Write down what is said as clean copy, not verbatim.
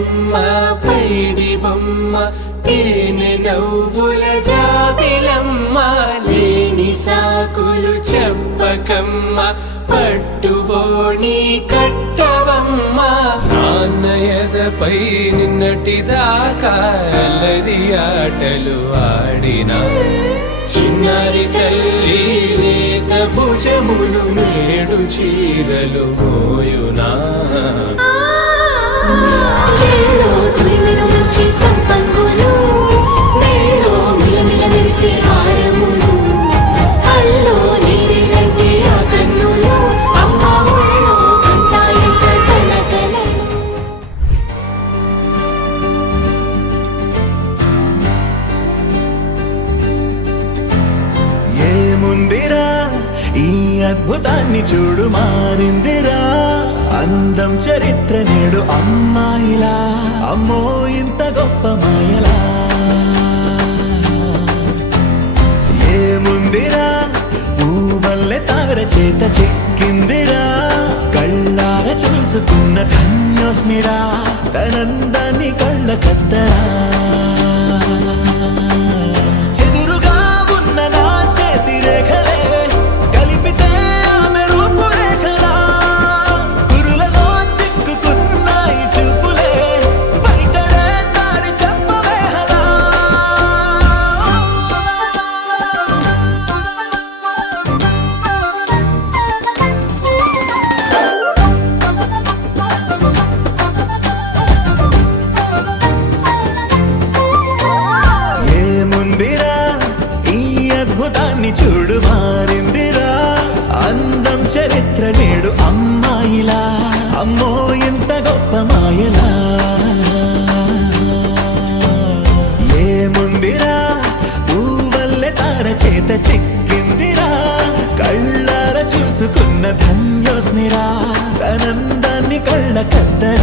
బొమ్మ పైడి బొమ్మ తేనె నవ్వుల జాబిలమ్మ లేని సాకులు చెప్పకమ్మ పట్టువోణి కట్టవమ్మ నాన్నయదపై నిన్నటిదాకా అల్లరి ఆటలు ఆడినా చిన్నారి తల్లి లేత భుజములు నేడు చీరలు మోయునా చెల్లో తురిమెను మంచి సంపంగులు మెల్లో మిలమిల మెరిసే హారములు అల్లో నీరెళ్ళంటే ఆ కన్నులు అమ్మ ఒళ్ళో కంటాయంట తన కలలు ఏముందిరా ఈ అద్భుతాన్ని చూడు మారిందిరా అందం చరిత్ర నేడు అమ్మాయిలా అమ్మో ఇంత గొప్ప మాయలా ఏముందిరా పువ్వల్లె తార చేత చెక్కిందిరా కళ్ళార చూసుకున్న ధన్యోస్మిరా తనందాన్ని కళ్ళ కద్దరా చెదురుగా ఉన్న నా చేతి రేఖలే కలిపితే ఆమె రూపురేఖలా కురులలో చిక్కుకున్నాయి చూపులే బయటడే దారి చెప్పవేహలా ఏముందిరా ఈ అద్భుతాన్ని చూడు మారిందిరా అందం చరిత్ర నేడు అమ్మాయిలా అమ్మో ఇంత గొప్ప మాయలా ఏముందిరా పువ్వల్లె తార చేత చిక్కిందిరా కళ్ళార చూసుకున్న ధన్యోస్మిరా తనందాన్ని కళ్ళ కద్దరా